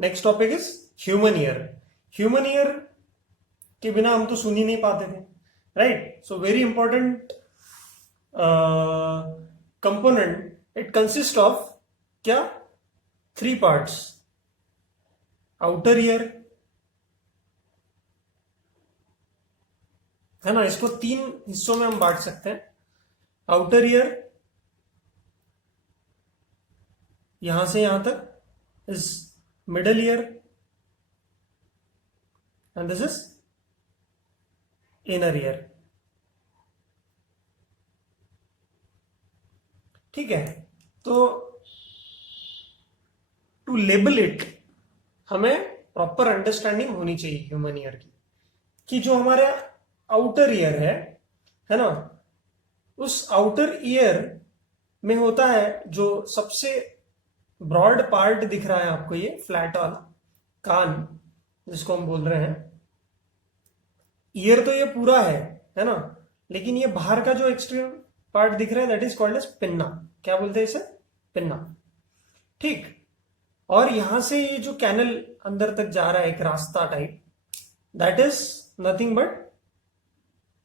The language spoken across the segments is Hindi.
Next topic is human ear. Human ear के बिना हम तो सुन ही नहीं पाते थे, right? So very important component. It consist of क्या? 3 पार्ट्स। आउटर ईयर है ना, इसको 3 हिस्सों में हम बांट सकते हैं। आउटर ईयर यहां से यहां तक is middle ear and this is inner ear. ठीक है, तो टू लेबल इट हमें प्रॉपर अंडरस्टैंडिंग होनी चाहिए ह्यूमन ईयर की, कि जो हमारे आउटर ईयर है ना, उस आउटर ईयर में होता है जो सबसे ब्रॉड पार्ट दिख रहा है आपको, ये फ्लैट वाला कान जिसको हम बोल रहे हैं। ईयर तो ये पूरा है ना, लेकिन ये बाहर का जो एक्सट्रीम पार्ट दिख रहा है that is called as pinna. क्या बोलते हैं इसे? पिन्ना। ठीक। और यहां से ये जो कैनल अंदर तक जा रहा है, एक रास्ता type, that is nothing but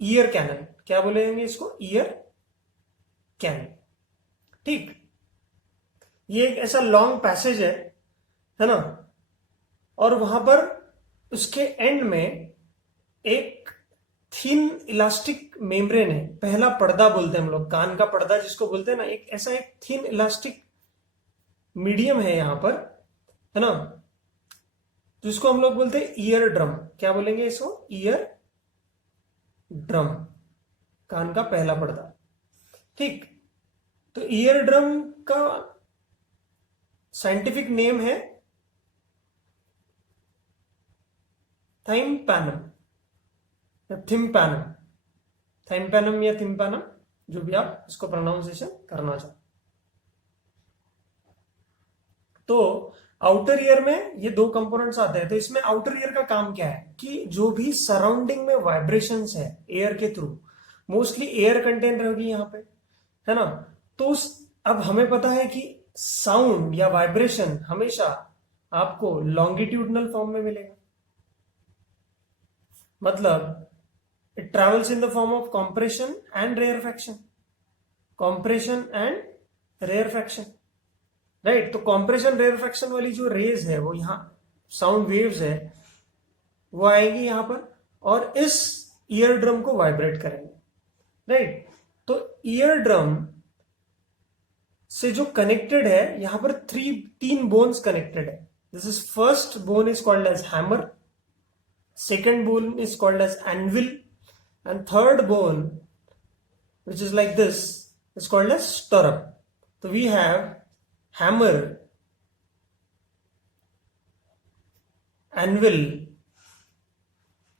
ear canal. क्या बोलेंगे इसको? Ear canal. ठीक। ये एक ऐसा लॉन्ग पैसेज है ना, और वहां पर उसके एंड में एक थिन इलास्टिक मेम्ब्रेन है। पहला पर्दा बोलते हैं हम लोग, कान का पर्दा जिसको बोलते हैं ना, एक ऐसा एक थिन इलास्टिक मीडियम है यहां पर, है ना, जिसको हम लोग बोलते हैं ईयर ड्रम। क्या बोलेंगे इसको? ईयर ड्रम, कान का पहला पर्दा। ठीक। तो ईयर ड्रम का साइंटिफिक नेम है थाइम्पैनम या थिम्पैनम। थाइम्पैनम या थिम्पैनम, जो भी आप इसको प्रोनाउंसिएशन करना चाहो। तो आउटर ईयर में ये 2 कंपोनेंट्स आते हैं। तो इसमें आउटर ईयर का काम क्या है कि जो भी सराउंडिंग में वाइब्रेशंस है एयर के थ्रू, मोस्टली एयर कंटेंट रहेगी यहां पे, है ना, तो अब हमें पता है कि साउंड या वाइब्रेशन हमेशा आपको लॉन्गिट्यूडनल फॉर्म में मिलेगा। मतलब it travels in the form of compression and rarefaction. Compression and rarefaction, right? तो कॉम्प्रेशन रेयरफैक्शन वाली जो रेज है, वो यहां साउंड वेव्स है, वो आएगी यहां पर और इस ईयर ड्रम को वाइब्रेट करेंगे, राइट? तो ईयर ड्रम से जो कनेक्टेड है, यहां पर 3 बोन्स कनेक्टेड है। This is first bone is called as hammer, second bone is called as anvil, and third bone, which is like this, is called as stirrup. So we have hammer, anvil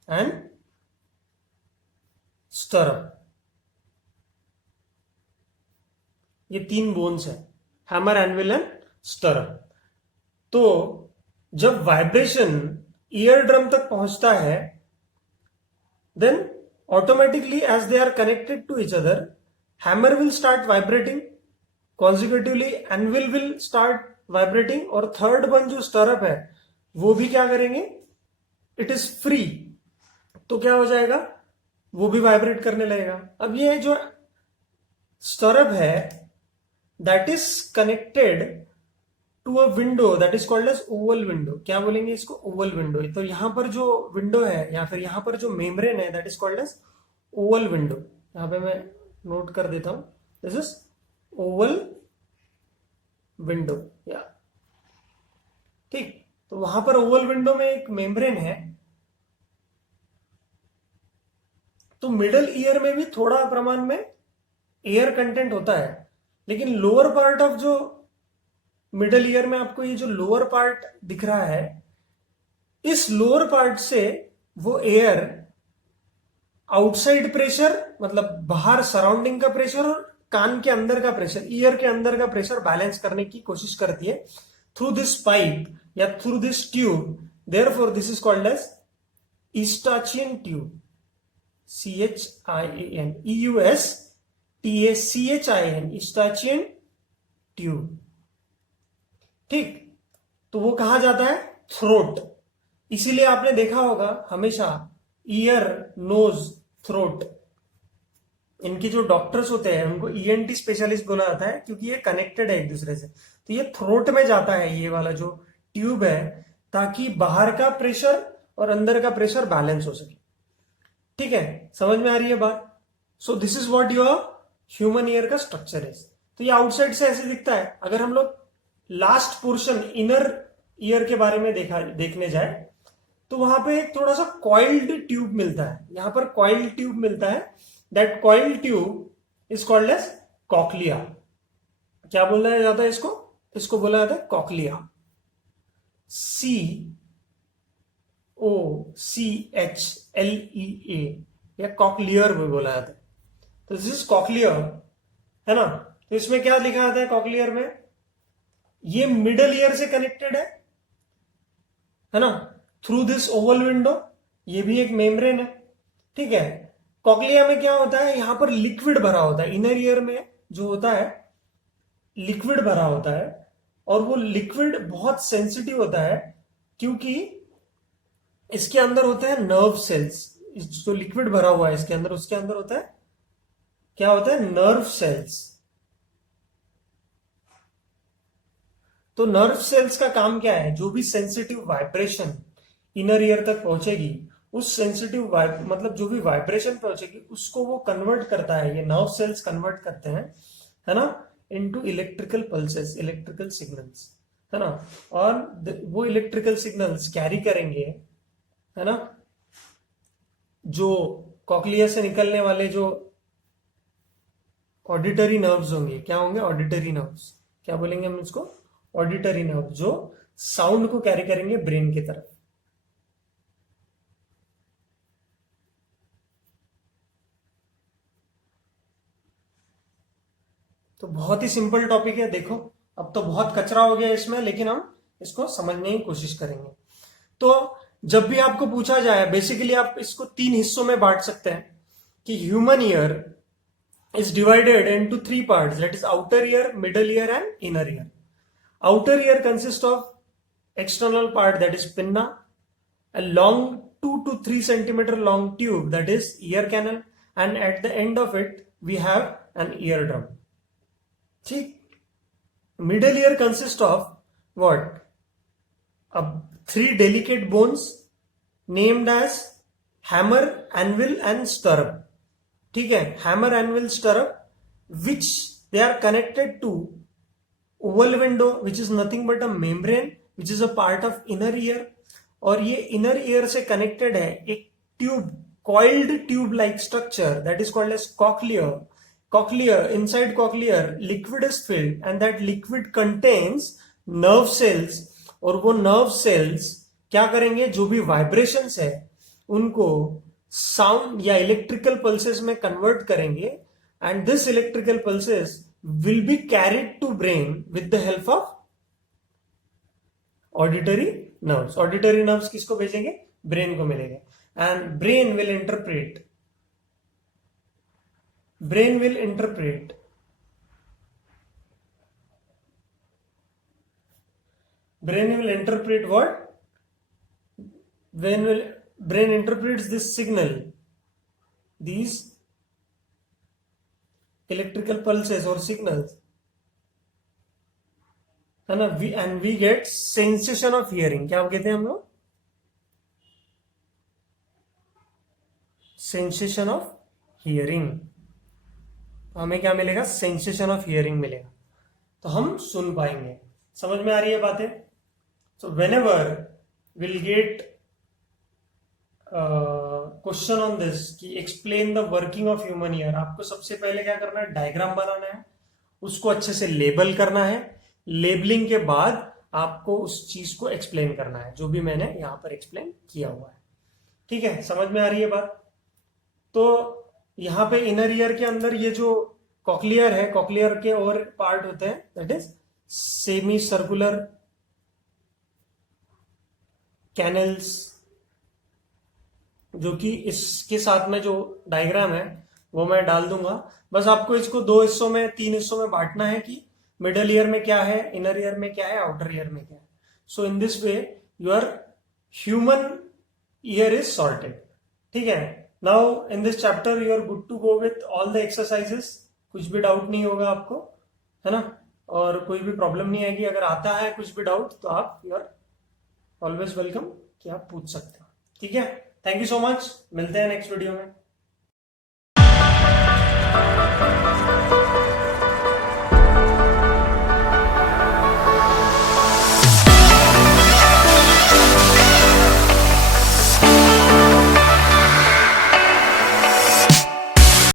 and stirrup. ये 3 बोन्स है, हैमर, एनविल एंड स्टरअप। तो जब वाइब्रेशन ईयर ड्रम तक पहुंचता है, then automatically as they are connected to each other, hammer will start vibrating, consecutively anvil will start vibrating, और थर्ड वन जो स्टरअप है वो भी क्या करेंगे? इट इज फ्री, तो क्या हो जाएगा? वो भी वाइब्रेट करने लगेगा। अब ये जो स्टरअप है that is connected to a window that is called as oval window. क्या बोलेंगे इसको? Oval window. तो यहां पर जो विंडो है या फिर यहां पर जो मेम्ब्रेन है that is called as oval window. यहां पे मैं नोट कर देता हूं, दिस इज ओवल विंडो, या ठीक। तो वहां पर ओवल विंडो में एक मेम्ब्रेन है। तो मिडल ईयर में भी थोड़ा प्रमाण में एयर कंटेंट होता है, लेकिन लोअर पार्ट ऑफ जो मिडल ईयर में आपको ये जो लोअर पार्ट दिख रहा है, इस लोअर पार्ट से वो एयर आउटसाइड प्रेशर, मतलब बाहर सराउंडिंग का प्रेशर और कान के अंदर का प्रेशर, ईयर के अंदर का प्रेशर बैलेंस करने की कोशिश करती है थ्रू दिस पाइप या through this tube. Therefore this is called as eustachian tube, CHIAN, EUSTACHIAN, eustachian tube. ठीक। तो वो कहा जाता है थ्रोट। इसीलिए आपने देखा होगा हमेशा ईयर, नोज, थ्रोट, इनके जो डॉक्टर्स होते हैं उनको ईएनटी स्पेशलिस्ट बोला जाता है, क्योंकि ये कनेक्टेड है एक दूसरे से। तो ये थ्रोट में जाता है ये वाला जो ट्यूब है, ताकि बाहर का प्रेशर और अंदर का प्रेशर बैलेंस हो सके। ठीक है, समझ में आ रही है बात? So this is what your human year का स्ट्रक्चर इज। तो ये आउटसाइड से ऐसे दिखता है। अगर हम लोग लास्ट पोर्शन इनर ईयर के बारे में देखने जाए, तो वहां पे एक थोड़ा सा कॉइल्ड ट्यूब मिलता है। यहां पर कॉइल्ड ट्यूब मिलता है। That coiled tube is called as cochlea. क्या बोला जाता है इसको? इसको बोला जाता है कॉक्लिया। COCHLEA, या कॉक्लियर भी बोला जाता है। तो दिस इज कॉक्लियर, है ना? तो इसमें क्या लिखा जाता है कॉक्लियर में? ये मिडल ईयर से कनेक्टेड है ना, थ्रू दिस ओवल विंडो। ये भी एक मेम्ब्रेन है। ठीक है, कॉक्लिया में क्या होता है, यहां पर लिक्विड भरा होता है। इनर ईयर में जो होता है लिक्विड भरा होता है, और वो लिक्विड बहुत सेंसिटिव होता है, क्योंकि इसके अंदर होते हैं नर्व सेल्स। जो लिक्विड भरा हुआ है इसके अंदर, उसके अंदर होता है, क्या होता है, नर्व सेल्स। तो नर्व सेल्स का काम क्या है? जो भी सेंसिटिव वाइब्रेशन इनर ईयर तक पहुंचेगी, उस सेंसिटिव मतलब जो भी वाइब्रेशन पहुंचेगी उसको वो कन्वर्ट करता है। ये नर्व सेल्स कन्वर्ट करते हैं, है ना, into electrical pulses, electrical signals, है ना। और वो इलेक्ट्रिकल सिग्नल्स कैरी करेंगे, है ना, जो कॉक्लिया से निकलने वाले जो ऑडिटरी नर्व्स होंगे। क्या होंगे? Auditory nerves. क्या बोलेंगे हम इसको? ऑडिटरी नर्व, जो साउंड को कैरी करेंगे ब्रेन की तरफ। तो बहुत ही सिंपल टॉपिक है। देखो, अब तो बहुत कचरा हो गया इसमें, लेकिन हम इसको समझने की कोशिश करेंगे। तो जब भी आपको पूछा जाए, बेसिकली आप इसको 3 हिस्सों में बांट सकते हैं कि human ear is divided into 3 parts, that is outer ear, middle ear and inner ear. Outer ear consists of external part, that is pinna, a long 2 to 3 centimeter long tube, that is ear canal, and at the end of it we have an eardrum. ठीक. Middle ear consists of what? 3 delicate bones named as hammer, anvil and stirrup. ठीक है, hammer, anvil, stirrup, which they are connected to oval window, which is nothing but a membrane, which is a part of inner ear. और ये इनर ईयर से कनेक्टेड है एक tube, coiled tube like structure, that is called as cochlear. Cochlear, inside cochlear liquid is filled and that liquid contains nerve cells. और वो नर्व सेल्स क्या करेंगे? जो भी वाइब्रेशंस है उनको साउंड या इलेक्ट्रिकल पल्सेस में कन्वर्ट करेंगे, and this electrical pulses will be carried to brain with the help of auditory nerves. Auditory nerves किसको भेजेंगे? ब्रेन को मिलेंगे, and brain will interpret what? Brain interprets this signal, these electrical pulses or signals, है ना, and we get sensation of hearing. क्या कहते हैं हम लोग? Sensation of hearing. हमें क्या मिलेगा? सेंसेशन ऑफ हियरिंग मिलेगा, तो हम सुन पाएंगे. समझ में आ रही है बातें? So whenever we'll get question on this कि explain the working of human ear, आपको सबसे पहले क्या करना है? डायग्राम बनाना है, उसको अच्छे से लेबल करना है. लेबलिंग के बाद आपको उस चीज को एक्सप्लेन करना है, जो भी मैंने यहां पर एक्सप्लेन किया हुआ है. ठीक है, समझ में आ रही है बात? तो यहां पे इनर ईयर के अंदर ये जो कॉक्लियर है, कॉक्लियर के और पार्ट होते हैं, that is semi circular canals, जो कि इसके साथ में जो डायग्राम है वो मैं डाल दूंगा. बस आपको इसको 2 हिस्सों में, 3 हिस्सों में बांटना है कि मिडल ईयर में क्या है, इनर ईयर में क्या है, आउटर ईयर में क्या है. So in this way your human ear is sorted. ठीक है, now in this chapter you are good to go with all the exercises, कुछ भी डाउट नहीं होगा आपको, है ना, और कोई भी प्रॉब्लम नहीं आएगी। अगर आता है कुछ भी डाउट तो आप यू आर ऑलवेज वेलकम कि आप पूछ सकते हो। ठीक है, थैंक यू सो मच, मिलते हैं नेक्स्ट वीडियो में।